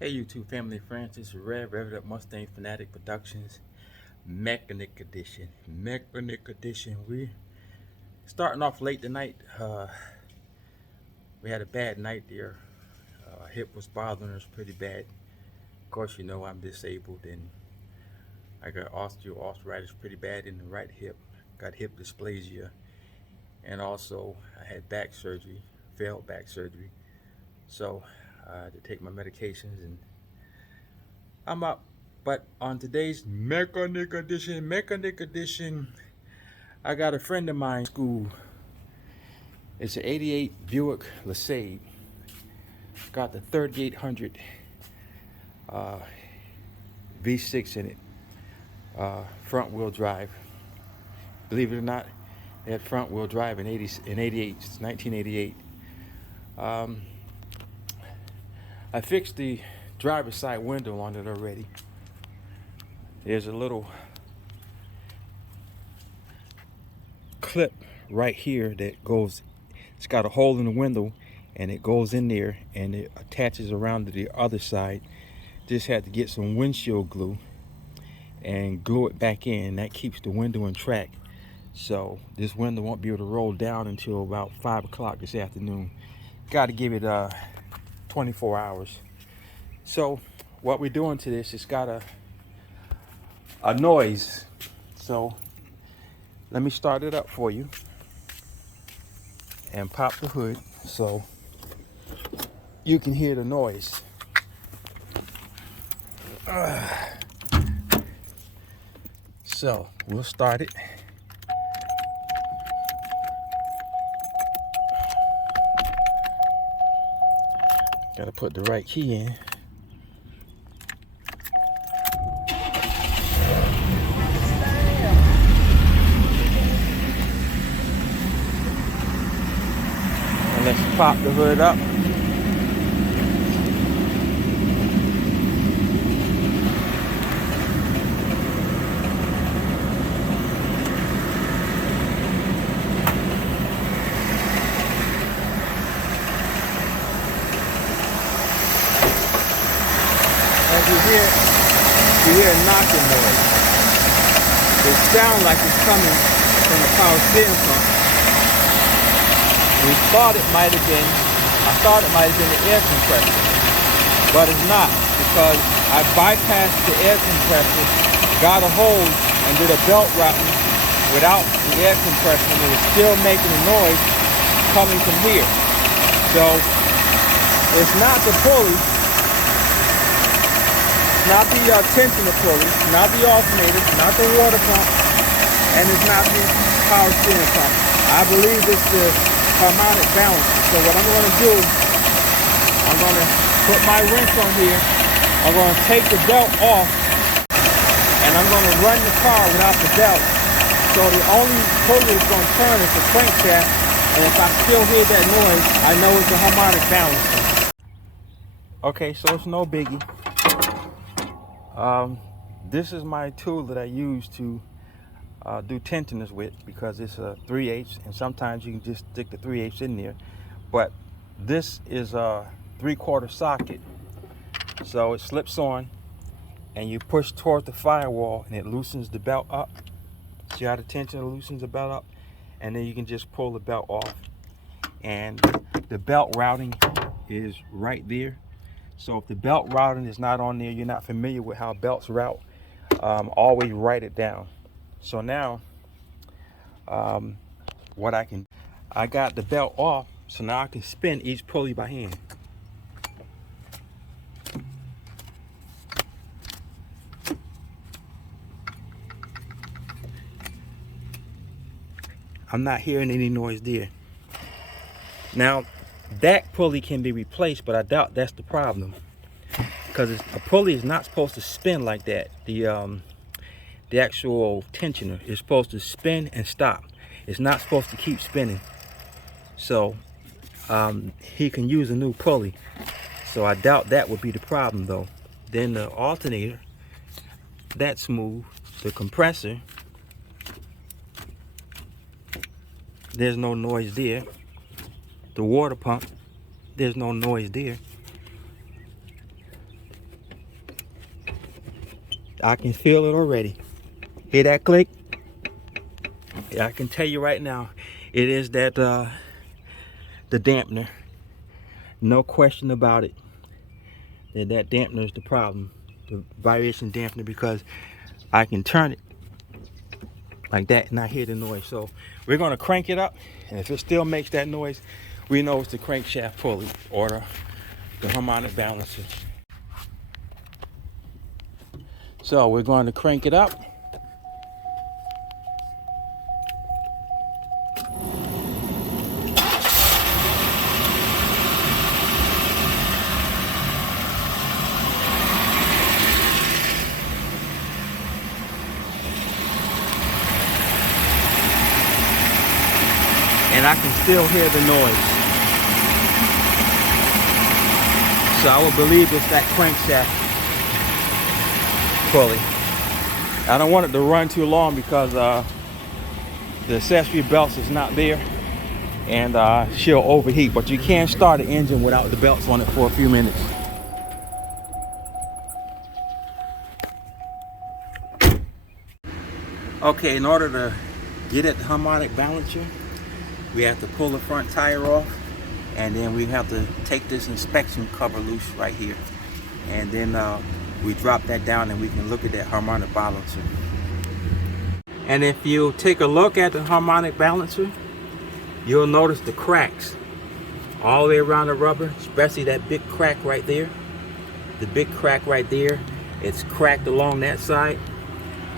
Hey YouTube family and friends, this is Revved Up Mustang Fanatic Productions Mechanic Edition. We starting off late tonight. We had a bad night there. Hip was bothering us pretty bad. Of course, you know I'm disabled and I got osteoarthritis pretty bad in the right hip. Got hip dysplasia, and also I had back surgery, failed back surgery. So I had to take my medications and I'm up. But on today's Mechanic Edition, I got a friend of mine in school. It's an 88 Buick Lasabre. Got the 3800 V6 in it. Front wheel drive. Believe it or not, they had front wheel drive in 1988. I fixed the driver's side window on it already. There's a little clip right here that goes, it's got a hole in the window and it goes in there and it attaches around to the other side. Just had to get some windshield glue and glue it back in. That keeps the window in track. So this window won't be able to roll down until about 5 o'clock this afternoon. Got to give it 24 hours. So what we're doing to this, it's got a noise. So let me start it up for you and pop the hood so you can hear the noise. So we'll start it. Got to put the right key in. And let's pop the hood up. As you hear a knocking noise. It sounds like it's coming from the power steering pump. We thought it might have been, I thought it might have been the air compressor, but it's not, because I bypassed the air compressor, got a hold and did a belt routing without the air compressor, and it was still making a noise coming from here. So it's not the pulley, not the tensioner pulley, not the alternator, not the water pump, and it's not the power steering pump. I believe it's the harmonic balancer. So what I'm going to do, I'm going to put my wrench on here, I'm going to take the belt off, and I'm going to run the car without the belt. So the only pulley that's going to turn is the crankshaft, and if I still hear that noise, I know it's a harmonic balancer. Okay, so it's no biggie. This is my tool that I use to do tensioners with, because it's a 3/8, and sometimes you can just stick the 3/8 in there. But this is a 3/4 socket, so it slips on and you push toward the firewall and it loosens the belt up. See how the tensioner loosens the belt up, and then you can just pull the belt off. And the belt routing is right there. So if the belt routing is not on there, you're not familiar with how belts route, always write it down. So now, I got the belt off, so now I can spin each pulley by hand. I'm not hearing any noise there. Now, that pulley can be replaced, but I doubt that's the problem, because a pulley is not supposed to spin like that. The actual tensioner is supposed to spin and stop. It's not supposed to keep spinning. So he can use a new pulley. So I doubt that would be the problem though. Then the alternator, that's smooth. The compressor, there's no noise there. The water pump, there's no noise there. I can feel it already. Hear that click? Yeah, I can tell you right now, it is that the dampener. No question about it. That dampener is the problem, the vibration dampener, because I can turn it like that and I hear the noise. So we're gonna crank it up, and if it still makes that noise, we know it's the crankshaft pulley or the harmonic balancer. So we're going to crank it up. And I can still hear the noise. So I would believe it's that crankshaft pulley. I don't want it to run too long because the accessory belts is not there, and she'll overheat. But you can't start the engine without the belts on it for a few minutes. Okay, in order to get at the harmonic balancer, we have to pull the front tire off, and then we have to take this inspection cover loose right here, and then we drop that down and we can look at that harmonic balancer. And if you take a look at the harmonic balancer, you'll notice the cracks all the way around the rubber, especially that big crack right there. The big crack right there, it's cracked along that side.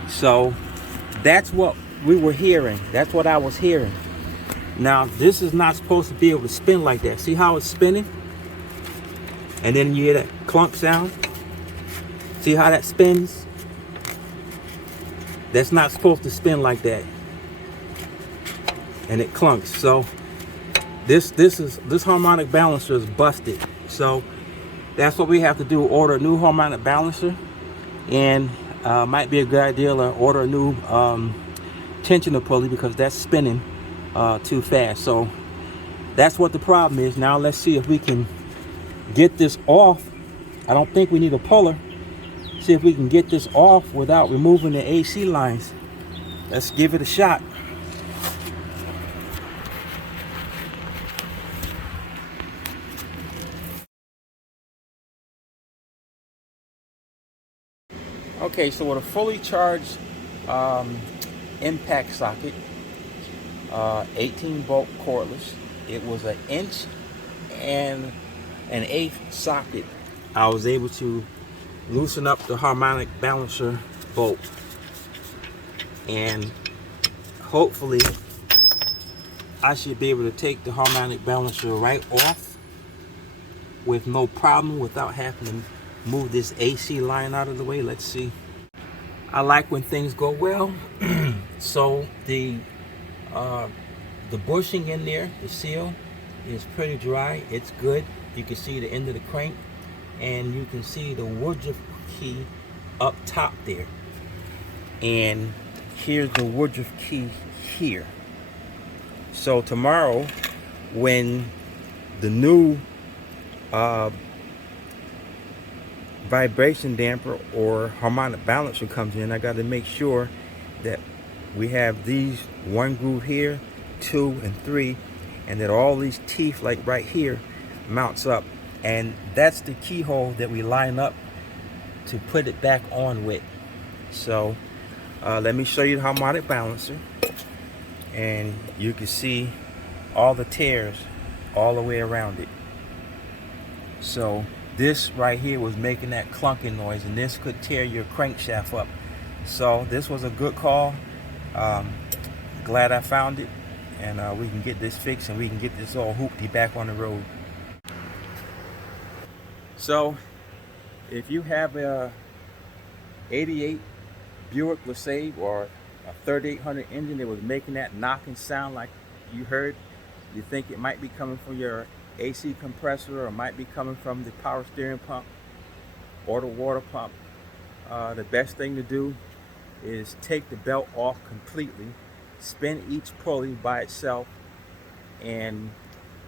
So that's what we were hearing. That's what I was hearing. Now, this is not supposed to be able to spin like that. See how it's spinning? And then you hear that clunk sound. See how that spins? That's not supposed to spin like that. And it clunks. So this harmonic balancer is busted. So that's what we have to do, order a new harmonic balancer. And might be a good idea to order a new tensioner pulley, because that's spinning too fast. So that's what the problem is. Now let's see if we can get this off. I don't think we need a puller. See if we can get this off without removing the AC lines. Let's give it a shot. Okay, so with a fully charged impact socket, 18-volt cordless, it was 1 inch and 1/8 socket. I was able to loosen up the harmonic balancer bolt, and hopefully I should be able to take the harmonic balancer right off with no problem, without having to move this AC line out of the way. Let's see. I like when things go well. So the bushing in there, the seal, is pretty dry. It's good. You can see the end of the crank, and you can see the Woodruff key up top there. And here's the Woodruff key here. So tomorrow, when the new vibration damper or harmonic balancer comes in, I got to make sure that we have these 1 groove here, 2 and 3, and that all these teeth, like right here, mounts up. And that's the keyhole that we line up to put it back on with. So let me show you the harmonic balancer, and you can see all the tears all the way around it. So this right here was making that clunking noise, and this could tear your crankshaft up. So this was a good call. Glad I found it, and we can get this fixed, and we can get this all hoopty back on the road. So if you have a 88 Bruick Lasabre or a 3800 engine that was making that knocking sound like you heard, you think it might be coming from your AC compressor, or might be coming from the power steering pump or the water pump, the best thing to do is take the belt off completely, spin each pulley by itself, and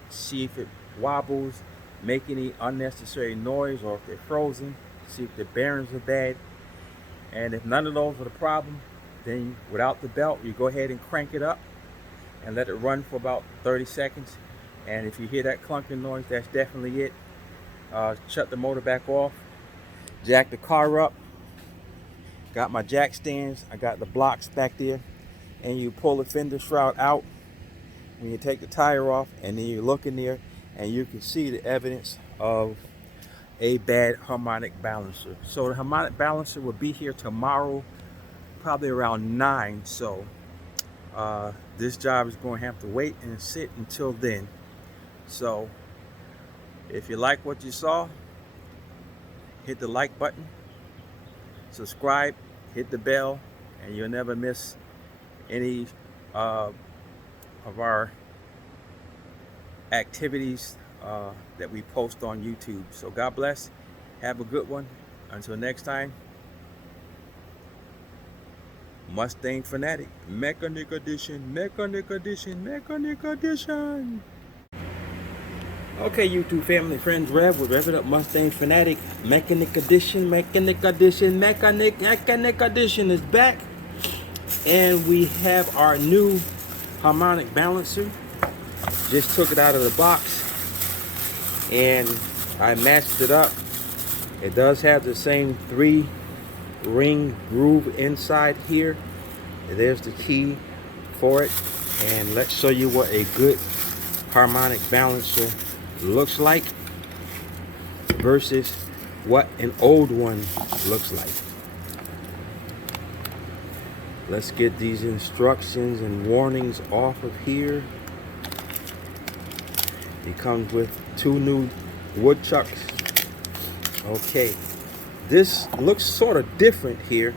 see if it wobbles, make any unnecessary noise, or if they're frozen, see if the bearings are bad. And if none of those are the problem, then without the belt, you go ahead and crank it up and let it run for about 30 seconds. And if you hear that clunking noise, that's definitely it. Shut the motor back off, jack the car up, got my jack stands, I got the blocks back there, and you pull the fender shroud out when you take the tire off, and then you look in there and you can see the evidence of a bad harmonic balancer. So the harmonic balancer will be here tomorrow, probably around 9. So this job is going to have to wait and sit until then. So if you like what you saw, hit the like button, subscribe, hit the bell, and you'll never miss any of our activities that we post on YouTube. So God bless. Have a good one. Until next time. Mustang Fanatic, Mechanic Edition, Mechanic Edition, Mechanic Edition. Okay, YouTube family, friends, Rev with Rev It Up Mustang Fanatic, Mechanic Edition, Mechanic Edition, Mechanic Edition is back. And we have our new harmonic balancer. Just took it out of the box and I matched it up. It does have the same 3-ring groove inside here. There's the key for it, and let's show you what a good harmonic balancer looks like versus what an old one looks like. Let's get these instructions and warnings off of here. It comes with 2 new woodchucks. Okay, this looks sort of different here,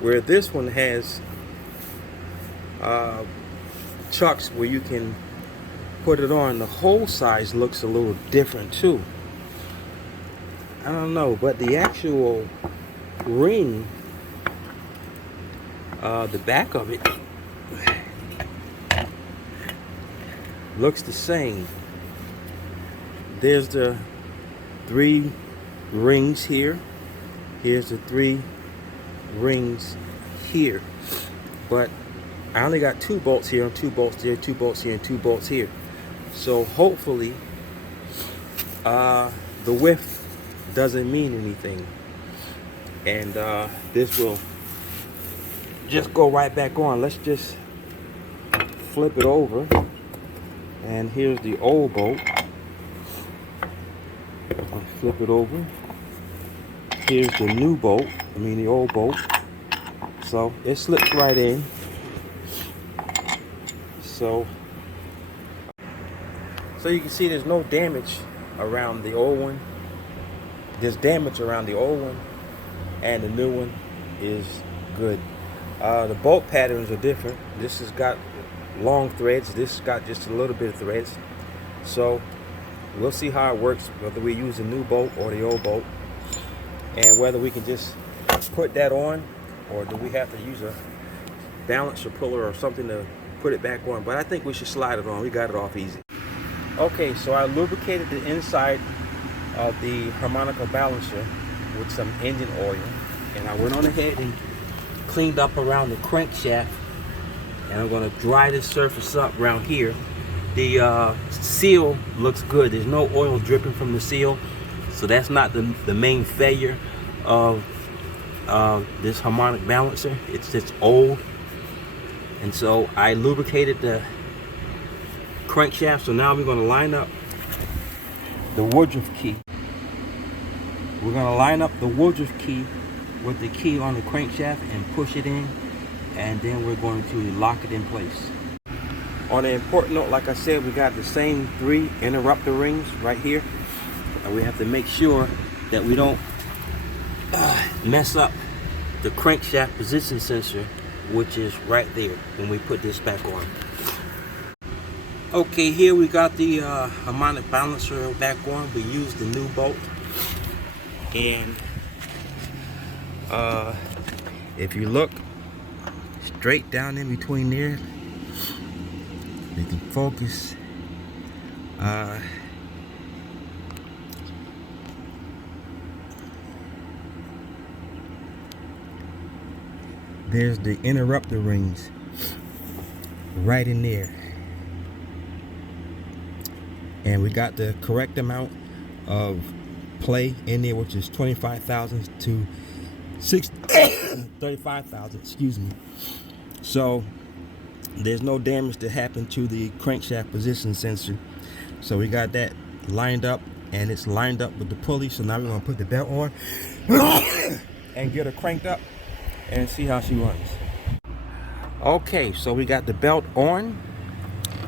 where this one has chucks where you can put it on. The hole size looks a little different too. I don't know, but the actual ring, the back of it looks the same. There's the 3 rings here. Here's the 3 rings here. But I only got 2 bolts here, and 2 bolts there, 2 bolts here, and 2 bolts here. So hopefully the width doesn't mean anything. And this will just go right back on. Let's just flip it over. And here's the old bolt. I'll flip it over. Here's the new bolt, the old bolt. So it slips right in. So you can see there's no damage around the old one. There's damage around the old one, and the new one is good. The bolt patterns are different. This has got long threads. This has got just a little bit of threads. So we'll see how it works, whether we use the new bolt or the old bolt, and whether we can just put that on, or do we have to use a balancer puller or something to put it back on. But I think we should slide it on. We got it off easy. Okay, so I lubricated the inside of the harmonica balancer with some engine oil, and I went on ahead and cleaned up around the crankshaft, and I'm going to dry this surface up around here. The seal looks good. There's no oil dripping from the seal, so that's not the main failure of this harmonic balancer. It's just old, and so I lubricated the crankshaft. So now we're going to line up the Woodruff key. We're going to line up the Woodruff key with the key on the crankshaft and push it in, and then we're going to lock it in place. On an important note, like I said, we got the same 3 interrupter rings right here, and we have to make sure that we don't mess up the crankshaft position sensor, which is right there when we put this back on. Okay, here we got the harmonic balancer back on. We used the new bolt, and if you look straight down in between there, you can focus. there's the interrupter rings right in there. And we got the correct amount of play in there, which is 25,000 to 35,000, excuse me. So there's no damage to happen to the crankshaft position sensor. So we got that lined up, and it's lined up with the pulley. So now we're gonna put the belt on and get her cranked up and see how she runs. Okay, so we got the belt on,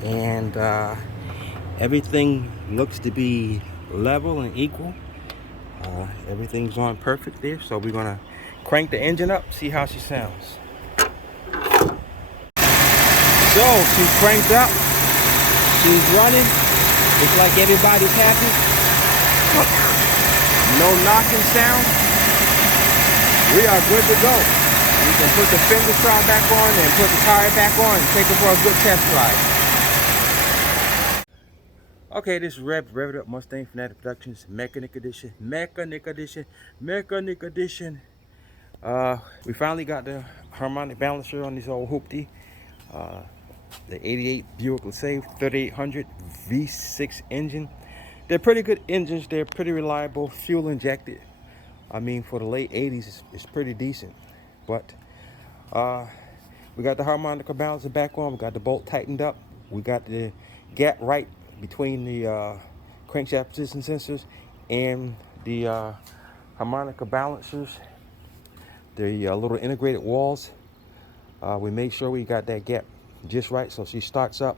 and everything looks to be level and equal. Everything's on perfect there. So we're gonna crank the engine up, see how she sounds. So she's cranked up, she's running. It's like everybody's happy. No knocking sound. We are good to go. We can put the fender shroud back on and put the tire back on and take it for a good test ride. Okay, this is Rev it Up Mustang Fanatic Productions Mechanic Edition. We finally got the harmonic balancer on this old hoopty. The 88 Buick Lasabre 3800 V6 engine. They're pretty good engines. They're pretty reliable, fuel injected. I mean, for the late 80s, it's pretty decent. But we got the harmonica balancer back on. We got the bolt tightened up. We got the gap right between the crankshaft position sensors and the harmonica balancers. The little integrated walls. We made sure we got that gap just right, so she starts up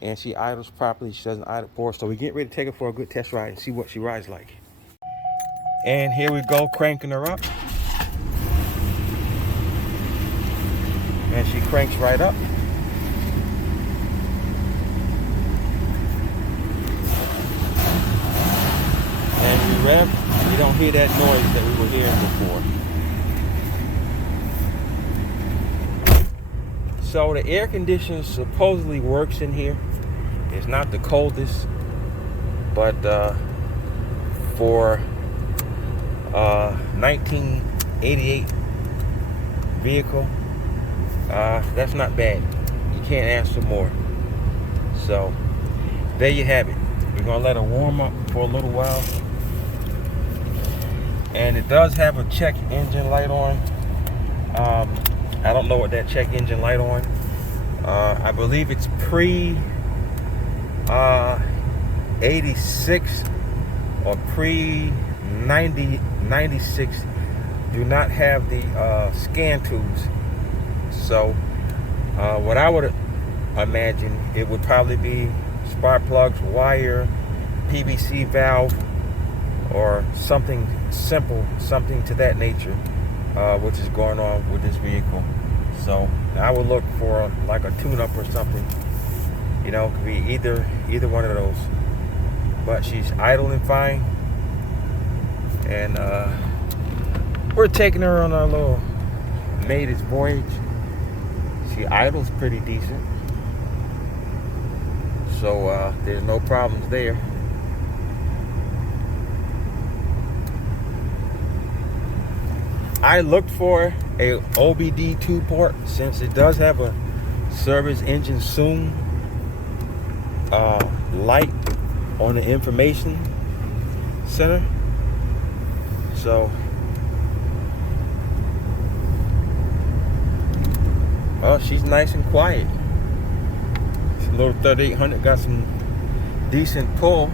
and she idles properly. She doesn't idle forward. So we get ready to take her for a good test ride and see what she rides like. And here we go, cranking her up. And she cranks right up. And we rev, you don't hear that noise that we were hearing before. So the air conditioner supposedly works in here. It's not the coldest, but for 1988 vehicle, that's not bad. You can't ask for more. So there you have it. We're gonna let her warm up for a little while. And it does have a check engine light on. I don't know what that check engine light on. I believe it's pre 86 or pre 96. Do not have the scan tubes. So what I would imagine, it would probably be spark plugs, wire, PVC valve, or something simple, something to that nature, which is going on with this vehicle. So I would look for like a tune-up or something. You know, it could be either one of those. But she's idling fine, and we're taking her on our little maiden voyage. She idles pretty decent, so there's no problems there. I looked for a OBD 2-port since it does have a service engine soon light on the information center. So she's nice and quiet. This little 3800 got some decent pull.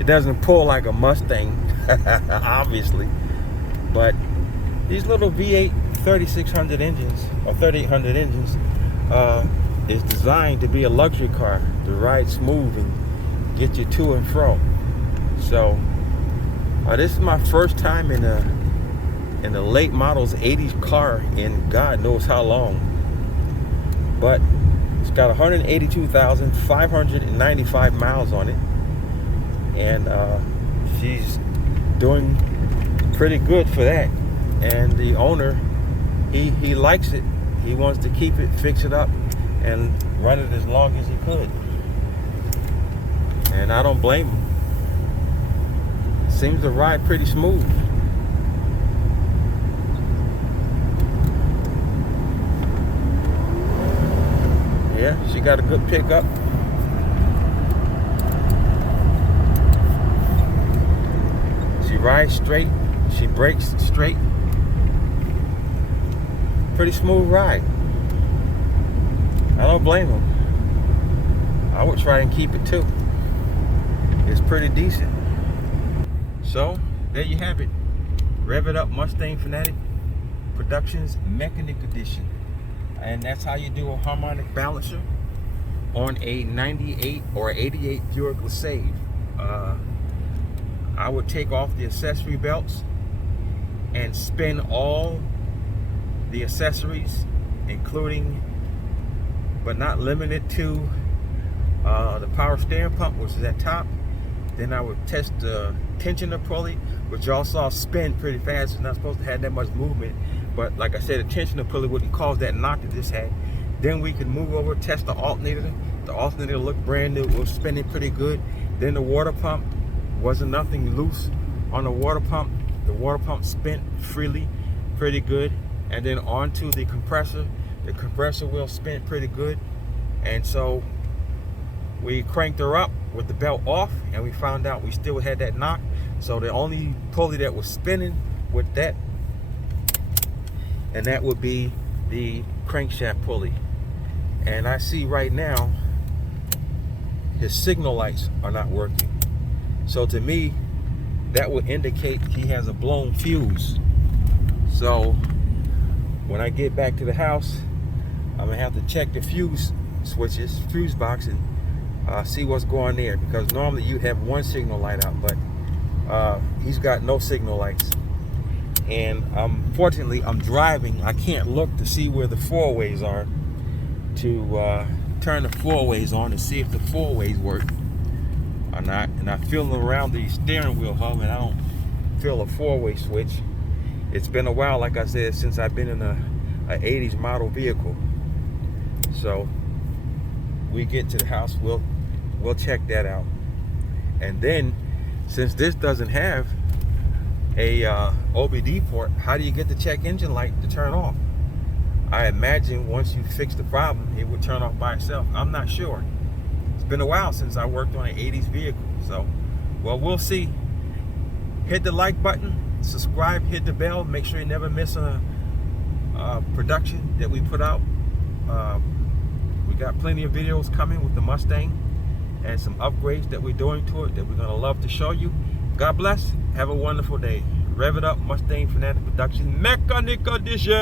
It doesn't pull like a Mustang, obviously, but these little V8 3600 engines or 3800 engines is designed to be a luxury car, to ride smooth and get you to and fro. So this is my first time in a late models 80s car in God knows how long. But it's got 182,595 miles on it, and she's doing pretty good for that. And the owner, he likes it. He wants to keep it, fix it up, and run it as long as he could. And I don't blame him. Seems to ride pretty smooth. Yeah, she got a good pickup. She rides straight. She brakes straight. Pretty smooth ride. I don't blame them. I would try and keep it too. It's pretty decent. So there you have it. Rev It Up Mustang Fanatic Productions Mechanic Edition. And that's how you do a harmonic balancer on a 98 or 88 Bruick Lasabre. I would take off the accessory belts and spin all the accessories, including but not limited to the power steering pump, which is at top. Then I would test the tensioner pulley, which y'all saw spin pretty fast. It's not supposed to have that much movement, but like I said, the tensioner pulley wouldn't cause that knock that this had. Then we could move over, test the alternator. The alternator looked brand new. It was spinning pretty good. Then the water pump, wasn't nothing loose on the water pump. The water pump spent freely, pretty good. And then onto the compressor. The compressor wheel spent pretty good. And so we cranked her up with the belt off, and we found out we still had that knock. So the only pulley that was spinning with that, and that would be the crankshaft pulley. And I see right now his signal lights are not working. So to me, that would indicate he has a blown fuse. So when I get back to the house, I'm gonna have to check the fuse switches, fuse box, and see what's going there, because normally you have one signal light out, but he's got no signal lights. And fortunately, I'm driving. I can't look to see where the four ways are to turn the four ways on to see if the four ways work or not. And I feel around the steering wheel hub, and I don't feel a four-way switch. It's been a while, like I said, since I've been in a 80s model vehicle. So we get to the house, we'll check that out. And then, since this doesn't have a OBD port, how do you get the check engine light to turn off? I imagine once you fix the problem, it would turn off by itself. I'm not sure. It's been a while since I worked on an 80s vehicle. So, well, we'll see. Hit the like button, subscribe, hit the bell, make sure you never miss a production that we put out. We got plenty of videos coming with the Mustang and some upgrades that we're doing to it that we're gonna love to show you. God bless. Have a wonderful day. Rev It Up Mustang Fanatic Production Mechanic Edition.